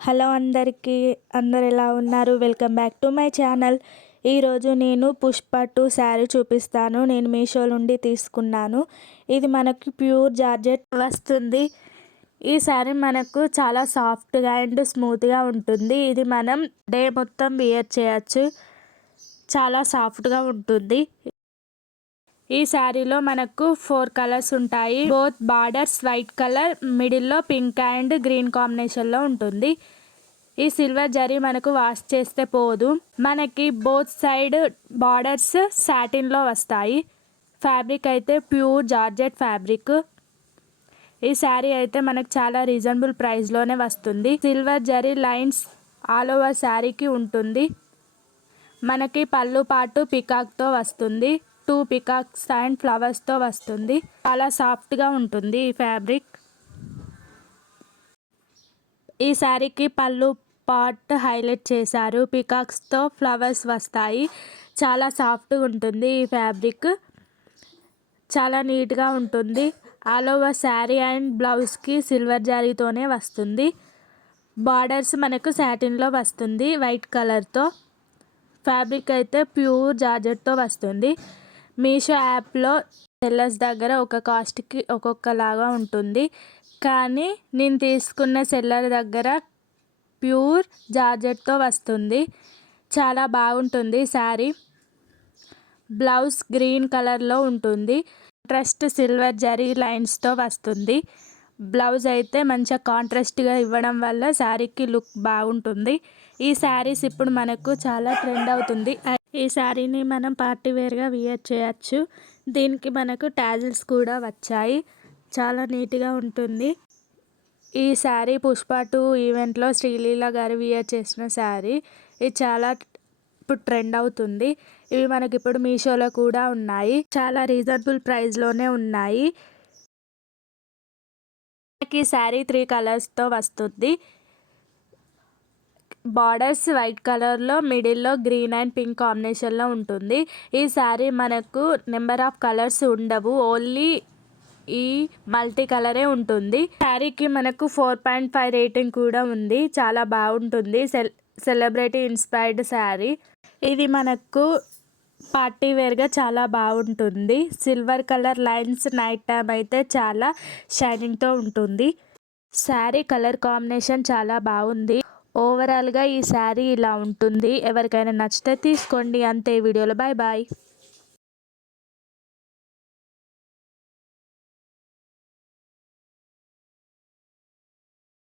Hello అందరికీ, అందరు ఎలా ఉన్నారు? Welcome back to my channel. ఈరోజు నేను పుష్ప 2 శారీ చూపిస్తాను. నేను మీషో నుండి తీసుకున్నాను. ఇది మనకి ప్యూర్ జార్జెట్ వస్తుంది. ఈ శారీ మనకు చాలా సాఫ్ట్గా అండ్ స్మూత్గా ఉంటుంది. ఇది మనం డే మొత్తం వేర్ చేయొచ్చు. చాలా సాఫ్ట్గా ఉంటుంది. ఈ శారీలో మనకు 4 కలర్స్ ఉంటాయి. బోత్ బార్డర్స్ వైట్ కలర్, మిడిల్లో పింక్ అండ్ గ్రీన్ కాంబినేషన్లో ఉంటుంది. ఈ సిల్వర్ జరీ మనకు వాష్ చేస్తే పోదు. మనకి బోత్ సైడ్ బార్డర్స్ సాటిన్లో వస్తాయి. ఫ్యాబ్రిక్ అయితే ప్యూర్ జార్జెట్ ఫ్యాబ్రిక్. ఈ శారీ అయితే మనకు చాలా రీజనబుల్ ప్రైస్లోనే వస్తుంది. Silver zari lines all over శారీకి ఉంటుంది. మనకి పళ్ళు పాటు పికాక్తో వస్తుంది. 2 పికాక్స్ అండ్ ఫ్లవర్స్తో వస్తుంది. చాలా సాఫ్ట్గా ఉంటుంది ఈ ఫ్యాబ్రిక్. ఈ శారీకి పళ్ళు పార్ట్ హైలైట్ చేశారు. పికాక్స్తో ఫ్లవర్స్ వస్తాయి. చాలా సాఫ్ట్గా ఉంటుంది ఈ ఫ్యాబ్రిక్. చాలా నీట్గా ఉంటుంది. ఆల్ ఓవర్ శారీ అండ్ బ్లౌజ్కి సిల్వర్ జరీతోనే వస్తుంది. బార్డర్స్ మనకు సాటిన్లో వస్తుంది వైట్ కలర్తో. ఫ్యాబ్రిక్ అయితే ప్యూర్ జార్జెట్తో వస్తుంది. మీషో యాప్లో సెల్లర్స్ దగ్గర ఒక కాస్ట్కి ఒక్కొక్కలాగా ఉంటుంది. కానీ నేను తీసుకున్న సెల్లర్ దగ్గర ప్యూర్ జార్జెట్తో వస్తుంది. చాలా బాగుంటుంది శారీ. బ్లౌజ్ గ్రీన్ కలర్లో ఉంటుంది. కాంట్రాస్ట్ సిల్వర్ జరీ లైన్స్తో వస్తుంది. బ్లౌజ్ అయితే మంచిగా కాంట్రాస్ట్గా ఇవ్వడం వల్ల శారీకి లుక్ బాగుంటుంది. ఈ శారీస్ ఇప్పుడు మనకు చాలా ట్రెండ్ అవుతుంది. ఈ శారీని మనం పార్టీ వేర్గా వేర్ చేయొచ్చు. దీనికి మనకు టాజిల్స్ కూడా వచ్చాయి. చాలా నీట్గా ఉంటుంది. ఈ శారీ పుష్ప 2 ఈవెంట్లో శ్రీలీల గారు వేర్ చేసిన శారీ. ఇది చాలా ఇప్పుడు ట్రెండ్ అవుతుంది. ఇవి మనకి ఇప్పుడు మీషోలో కూడా ఉన్నాయి. చాలా రీజనబుల్ ప్రైస్లోనే ఉన్నాయి. ఈ శారీ 3 కలర్స్తో వస్తుంది. బార్డర్స్ వైట్ కలర్లో, మిడిల్లో గ్రీన్ అండ్ పింక్ కాంబినేషన్లో ఉంటుంది. ఈ శారీ మనకు నెంబర్ ఆఫ్ కలర్స్ ఉండవు. ఓన్లీ ఈ మల్టీ కలరే ఉంటుంది. శారీకి మనకు 4.5 రేటింగ్ కూడా ఉంది. చాలా బాగుంటుంది. Celebrity inspired sari. ఇది మనకు పార్టీ వేర్గా చాలా బాగుంటుంది. Silver colour lines night time అయితే చాలా షైనింగ్తో ఉంటుంది. శారీ కలర్ కాంబినేషన్ చాలా బాగుంది. ఓవరాల్గా ఈ శారీ ఇలా ఉంటుంది. ఎవరికైనా నచ్చితే తీసుకోండి. అంతే. వీడియోలో బాయ్ బాయ్.